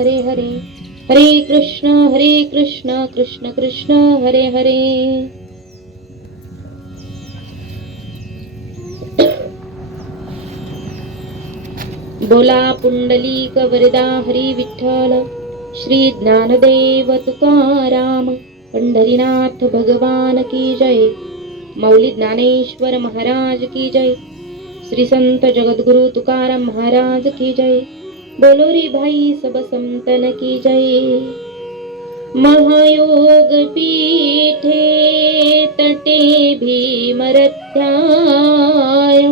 हरे हरे. हरे कृष्ण हरे कृष्ण कृष्ण कृष्ण हरे हरे. बोला पुंडलिक वरदा हरी विठ्ठल. श्री ज्ञानदेव तुकाराम. पंढरीनाथ भगवान की जय. मौली ज्ञानेश्वर महाराज की जय. श्री संत जगद्गुरु तुकाराम महाराज की जय. बोलो रे भाई सब संतन की जय। महायोग पीठे तटे भीमरथ्याय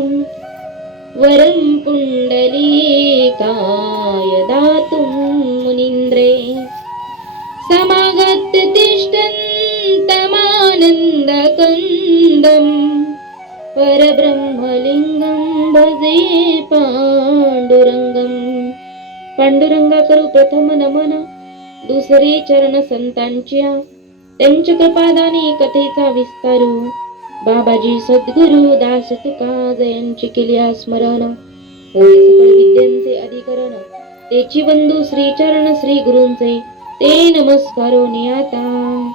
वरं पुण्डलीकाय दातुं मुनीन्द्रे। समागत तिष्ठन्तमानन्दकन्दम्। परब्रह्मलिङ्गं भजे पाण्डुरं पांडुरंगा करू प्रथम नमन दुसरे चरण संतांच्या. त्यांच्या कृपादाने कथेचा विस्तारू. बाबाजी सद्गुरु दास तुका जयांची केली स्मरण होय सकळ विद्यांचे अधिकरण. तेची बंधू श्री चरण श्री गुरुंचे ते नमस्कारो आता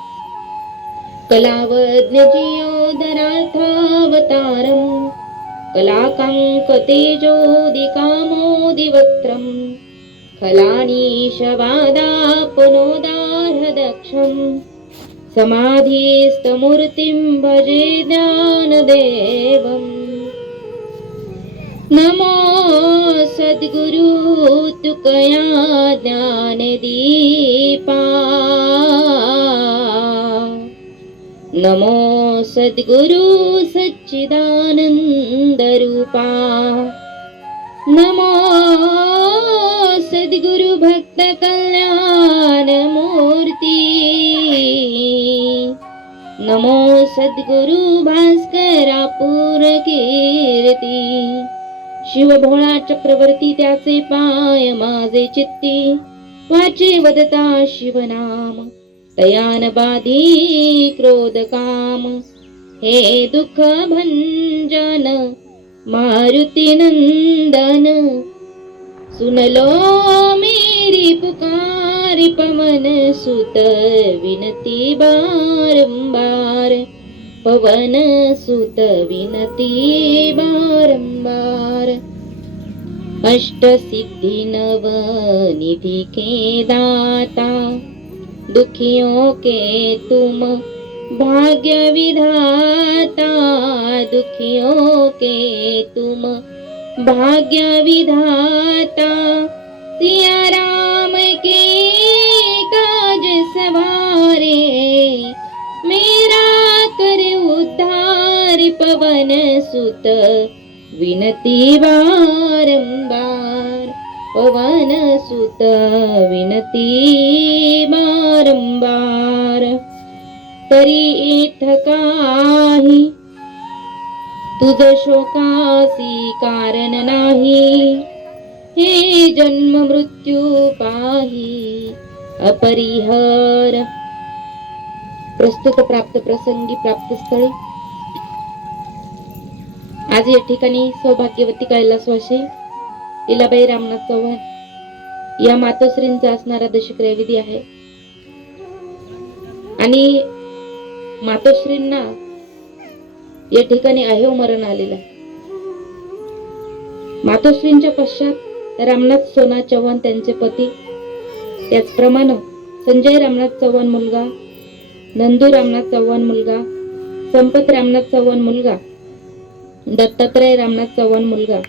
कलावज्ञ जियोदरार्थावतारम खलानीशवादापनोदार्हदक्षम् समाधिस्तमूर्तिं भजे ज्ञानदेवम्। नमो सद्गुरु तुकया ज्ञानदीपा। नमो सद्गुरु सच्चिदानन्दरूपा। नमो सद्गुरु भक्त कल्याण मूर्ती नमो सद्गुरु भास्करा पूर कीर्ती शिव भोळा चक्रवर्ती त्याचे पाय माझे चित्ती वाचे वदता शिवनाम तयान बाधी क्रोध काम हे दुःख भंजन मारुती नंदन सुनलो मेरी पुकारी पवन सुत विनती बारंबार पवन सुत विनती बारंबार अष्ट सिद्धि नव निधि के दाता दुखियों के तुम भाग्य विधाता दुखियों के तुम भाग्य विधाता सिया राम के काज सवारे मेरा कर उद्धार पवन सुत विनती बारंबार पवन सुत विनती बारंबार तरी काही तुझ शोकासी कारण नाही. हे जन्म मृत्यू पाही अपरिहर. प्रस्तुत प्राप्त प्रसंगी प्राप्त स्थळी. आज या ठिकाणी सौभाग्यवती कैलासवासी इलाबाई रामनाथ चव्हाण या मातोश्रींचा असणारा दशक्रिया विधी आहे. आणि मातोश्रींना या ठिकाणी अहेव मरण आलेला मातोश्रींच्या पश्चात रामनाथ सोना चव्हाण त्यांचे पती. त्याचप्रमाणे संजय रामनाथ चव्हाण मुलगा नंदू रामनाथ चव्हाण मुलगा संपत रामनाथ चव्हाण मुलगा दत्तात्रय रामनाथ चव्हाण मुलगा.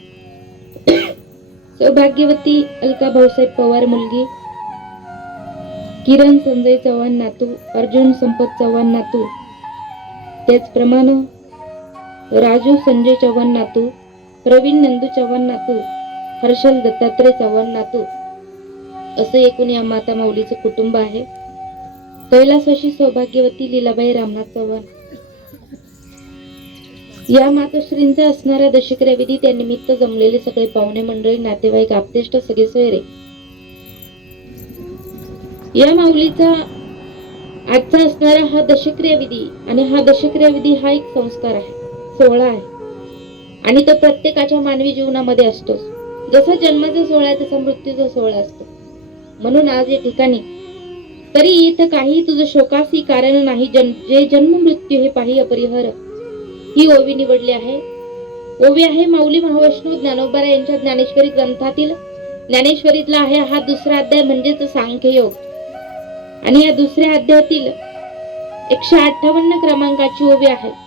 सौभाग्यवती अलका भाऊसाहेब पवार मुलगी किरण संजय चव्हाण नातू अर्जुन संपत चव्हाण नातू. त्याचप्रमाणे राजू संजय चव्हाण नातू प्रवीण नंदू चव्हाण नातू हर्षल दत्तात्रय चव्हाण नातू असं एकूण या माता माऊलीचं कुटुंब आहे. कैलासाशी सौभाग्यवती लीलाबाई रामनाथ चव्हाण. या मातोश्रींचा असणाऱ्या दशक्रिया विधी त्यानिमित्त जमलेले सगळे पाहुणे मंडळी नातेवाईक आपतेष्ट सगळे सोयरे. या माऊलीचा आजचा असणारा हा दशक्रिया विधी आणि हा दशक्रिया विधी हा एक संस्कार आहे. सोहळा आहे. आणि तो प्रत्येकाच्या मानवी जीवनामध्ये असतोच. जसा जन्माचा सोहळा आहे तसा मृत्यूचा सोहळा असतो. म्हणून आज या ठिकाणी तरी इथं काही तुझं शोकासी कारण नाही जन जे जन्म मृत्यू हे पाहि अपरिहर ही ओवी निवडली आहे. ओवी आहे माऊली महावैष्णव ज्ञानोबारा यांच्या ज्ञानेश्वरी ग्रंथातील. ज्ञानेश्वरीतला आहे हा दुसरा अध्याय म्हणजेच सांख्ययोग. आणि या दुसऱ्या अध्यायातील एकशे अठ्ठावन्न क्रमांकाची ओवी आहे.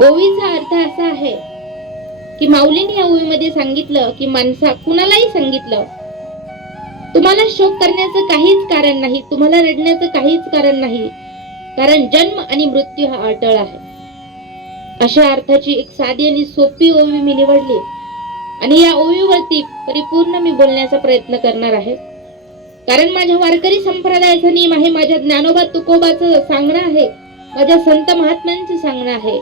ओवीचा अर्थ असा आहे की माऊलीने या ओवीमध्ये सांगितलं की माणसा कुणालाही सांगितलं तुम्हाला शोक करण्याचं काहीच कारण नाही तुम्हाला रडण्याचं काहीच कारण नाही कारण जन्म आणि मृत्यू हा अटळ आहे. अशा अर्थाची एक साधी आणि सोपी ओवी मी निवडली आणि या ओवीवरती परिपूर्ण मी बोलण्याचा प्रयत्न करणार आहे. कारण माझ्या वारकरी संप्रदायाचा नियम आहे माझ्या ज्ञानोबा तुकोबाचं सांगणं आहे माझ्या संत महात्म्यांचं सांगणं आहे.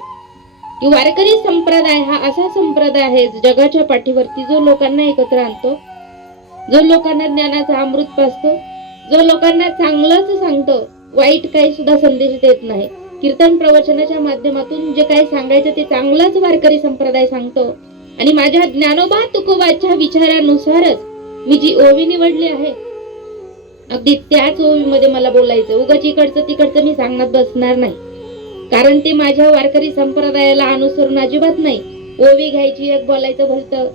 की वारकरी संप्रदाय हा असा संप्रदाय आहे जगाच्या पाठीवरती जो लोकांना एकत्र आणतो जो लोकांना ज्ञानाचा अमृत पाजतो जो लोकांना चांगलंच सांगतो वाईट काही सुद्धा संदेश देत नाही. कीर्तन प्रवचनाच्या माध्यमातून जे काही सांगायचं ते चांगलाच वारकरी संप्रदाय सांगतो. आणि माझ्या ज्ञानोबा तुकोबाच्या विचारानुसारच मी जी ओवी निवडली आहे अगदी त्याच ओवीमध्ये मला बोलायचं. उगाच इकडचं तिकडचं मी सांगण्यात बसणार नाही. कारण ते माझ्या वारकरी संप्रदायाला अनुसरून अजिबात नाही. ओवी घ्यायची एक बोलायचं भलतं.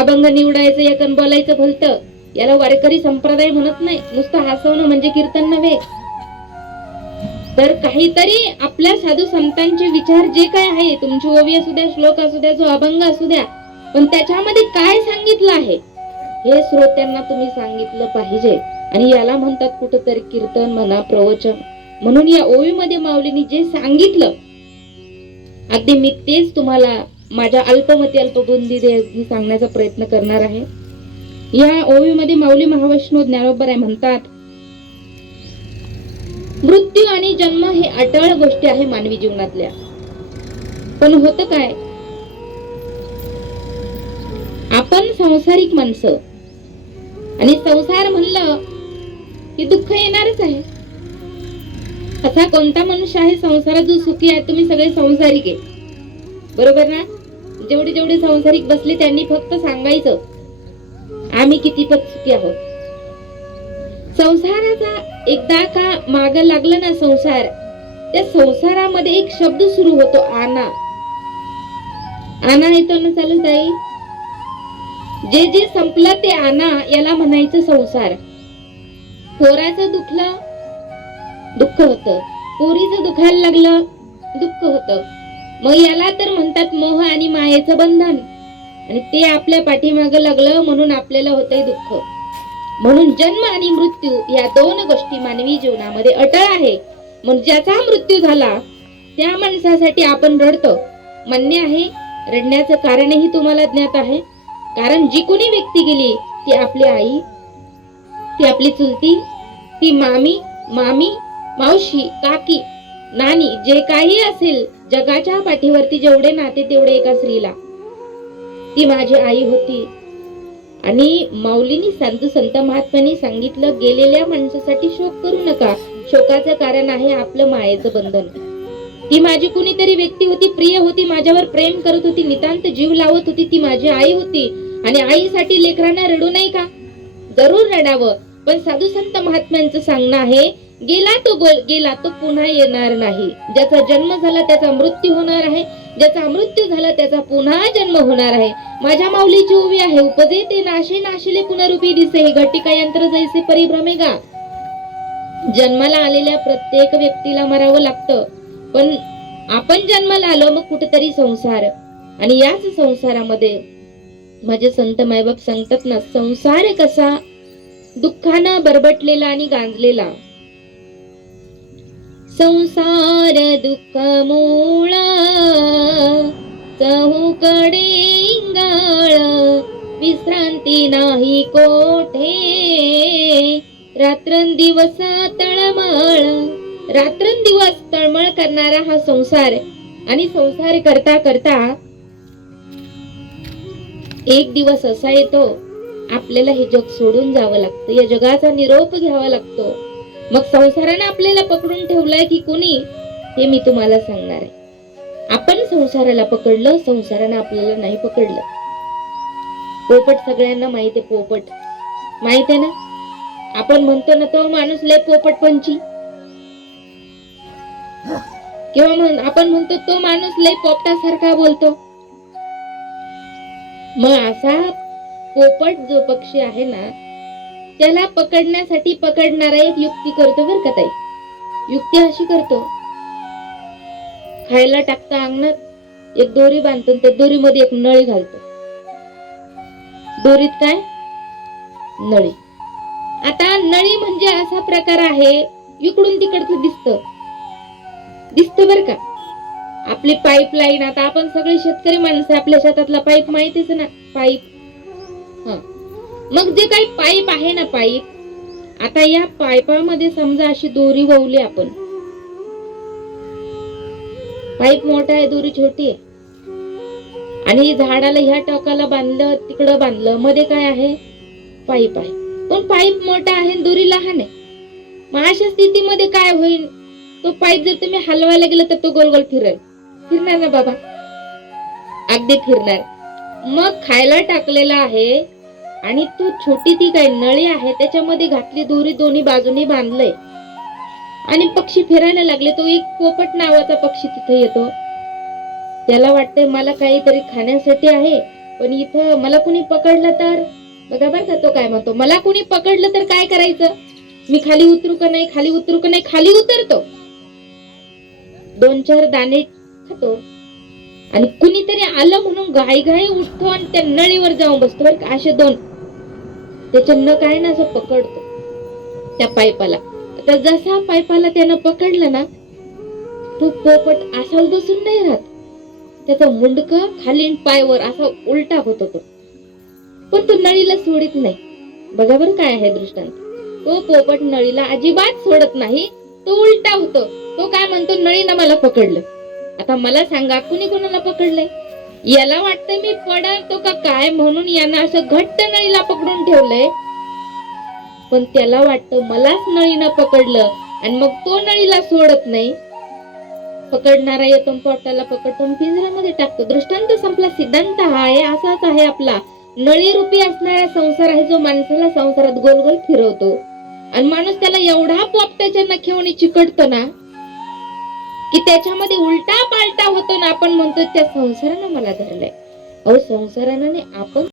अभंग निवडायचं एक बोलायचं भलतं. याला वारकरी संप्रदाय म्हणत नाही. नुसतं हसवणं म्हणजे कीर्तन नव्हे. तर काहीतरी आपल्या साधू संतांचे विचार जे काय आहे तुमची ओवी असू द्या श्लोक असू द्या जो अभंग असू द्या पण त्याच्यामध्ये काय सांगितलं आहे? हे श्रोत्यांना तुम्ही सांगितलं पाहिजे. आणि याला म्हणतात कुठंतरी कीर्तन म्हणा प्रवचन. म्हणून या ओवीमध्ये माऊलीने जे सांगितलं अगदी मी तेच तुम्हाला माझ्या अल्पमती अल्पबुंदी दे सांगण्याचा प्रयत्न करणार आहे. या ओवीमध्ये माऊली महावैष्णव ज्ञानोबर आहे म्हणतात मृत्यू आणि जन्म हे अटळ गोष्टी आहे मानवी जीवनातल्या. पण होत काय? आपण संसारिक माणसं. आणि संसार म्हणलं की दुःख येणारच आहे. असा कोणता मनुष्य आहे? संसारात जो सुखी आहे तुम्ही सगळे संसारिक आहे. बरोबर ना? जेवढे जेवढे संसारिक बसले त्यांनी फक्त सांगायचं आम्ही किती पत सुखी आहोत. संसाराचा एकदा का माग लागलं ना संसार त्या संसारामध्ये एक शब्द सुरू होतो आना. आना येतो ना चालू ताई? जे जे संपलं ते आना याला म्हणायचं संसार. पोराचं दुखलं दुःख होत. पोरीचं दुखायला लागलं दुःख होत. मग याला तर म्हणतात मोह आणि मायेचं बंधन. आणि ते आपल्या पाठीमाग लागलं म्हणून आपल्याला होतंय दुःख. म्हणून जन्म आणि मृत्यू या दोन गोष्टी मानवी जीवनामध्ये अटळ आहे. म्हणून ज्याचा मृत्यू झाला त्या माणसासाठी आपण रडतो. मान्य आहे रडण्याचं कारणही तुम्हाला ज्ञात आहे. कारण जी कोणी व्यक्ती गेली ती आपली आई ती आपली चुलती ती मामी मामी मावशी काकी नानी जे काही असेल जगाच्या पाठीवरती जेवढे नाते तेवढे एका स्त्रीला. ती माझी आई होती. आणि माऊलीनी संत संत महात्म्यांनी सांगितलं गेलेल्या माणसासाठी शोक करू नका. शोकाचं कारण आहे आपलं मायेचं बंधन. ती माझी कुणीतरी व्यक्ती होती प्रिय होती माझ्यावर प्रेम करत होती नितांत जीव लावत होती ती माझी आई होती. आणि आईसाठी लेकरांना रडू नाही का? जरूर रडावं. पण साधू संत महात्म्यांचं सांगणं आहे गेला तो बोल गेला तो पुन्हा येणार नाही. ज्याचा जन्म झाला त्याचा मृत्यू होणार आहे. ज्याचा मृत्यू झाला त्याचा पुन्हा जन्म होणार आहे. माझ्या माऊलीची उभी आहे. उपजे ते नाशे नाशिले पुनरुभी दिसे. हे घटिका यंत्र जैसे परिभ्रमे गा. जन्माला आलेल्या प्रत्येक व्यक्तीला मरावं लागतं. पण आपण जन्माला आलो मग कुठेतरी संसार. आणि याच संसारामध्ये माझे संत मायबाप सांगतात ना संसार कसा दुःखानं बरबटलेला आणि गांजलेला. संसार दुःख मूळा चहूकडे इंगाळ विश्रांती नाही कोठे. रात्रंदिवस तळमळ रात्रंदिवस तळमळ करणारा हा संसार आणि संसार करता करता एक दिवस असा येतो आपल्याला हे जग सोडून जावं लागतं या जगाचा निरोप घ्यावा लागतो. मग संसाराने आपल्याला पकडून ठेवलंय की कोणी? हे मी तुम्हाला सांगणार आहे. आपण संसाराला पकडलं संसारानं आपल्याला नाही पकडलं. पोपट सगळ्यांना माहिती आहे पोपट. माहीत आहे ना? आपण म्हणतो ना तो माणूस लय पोपटपंची. किंवा आपण म्हणतो तो माणूस लय पोपटासारखा बोलतो. मग असा पोपट जो पक्षी आहे ना त्याला पकडण्यासाठी पकडणारा एक युक्ती करतो बर का ताई. युक्ती अशी करतो. खायला टाकता अंगणात एक दोरी बांधतो त्या दोरीमध्ये एक नळी घालतो. दोरीत काय? नळी. आता नळी म्हणजे असा प्रकार आहे इकडून तिकडचं दिसत. दिसत बर का? आपली पाईपलाईन आता आपण सगळे शेतकरी माणसं आपल्या शेतातला पाईप माहितीच ना. पाईप मग जे काही पाईप आहे ना पाईप आता या पाईपामध्ये समजा अशी दोरी ववली आपण. पाईप मोठा आहे दोरी छोटी आहे. आणि झाडाला ह्या टोकाला बांधलं तिकडं बांधलं मध्ये काय आहे? पाईप आहे. पण पाईप मोठा आहे दोरी लहान आहे. मग अशा स्थितीमध्ये काय होईल? तो पाईप जर तुम्ही हलवायला गेला तर तो गोल गोल फिरेल. फिरणार ना बाबा? अगदी फिरणार. मग खायला टाकलेला आहे आणि तू छोटी ती काय नळी आहे त्याच्यामध्ये घातली दोरी दोन्ही बाजूनी बांधलंय. आणि पक्षी फिरायला लागले तो एक पोपट नावाचा पक्षी तिथे येतो. त्याला वाटतंय मला काहीतरी खाण्यासाठी आहे पण इथं मला कुणी पकडलं तर? बघा बरं का तो काय म्हणतो मला कुणी पकडलं तर काय करायचं? मी खाली उतरू का नाही खाली उतरू का नाही खाली उतरतो. दोन चार दाणे खातो. आणि कुणीतरी आलं म्हणून घाई घाई उठतो आणि त्या नळीवर जाऊन बसतो. असे दोन त्याच्या नख काय ना असं पकडतो. त्या पायपाला आता जसा पायपाला त्यानं पकडलं ना तो पोपट असा बसून नाही राहत. त्याचा मुंडक खाली पायवर असा उलटा होत होतो पण तो नळीला सोडित नाही. बघा बरं काय आहे दृष्टांत. तो पोपट नळीला अजिबात सोडत नाही. तो उलटा होतो. तो काय म्हणतो? नळीनं मला पकडलं. आता मला सांगा कुणी कोणाला पकडलंय? याला वाटतं मी पडतो का काय म्हणून यानं असं घट्ट नळीला पकडून ठेवलंय. पण त्याला वाटतं मलाच नळीनं पकडलं आणि मग तो नळीला सोडत नाही. पकडणारा येतो पोटाला पकडतो पिंजऱ्यामध्ये टाकतो. दृष्टांत संपला सिद्धांत हा आहे असाच आहे आपला. नळी रूपी असणारा संसार आहे जो माणसाला संसारात गोल गोल फिरवतो. आणि माणूस त्याला एवढा पोपट्याच्या नखेवणी चिकटतो ना की त्याच्यामध्ये उलटा पालटा होतो ना आपण म्हणतो त्या संसारानं मला धरलंय. अहो संसारानं नाही आपण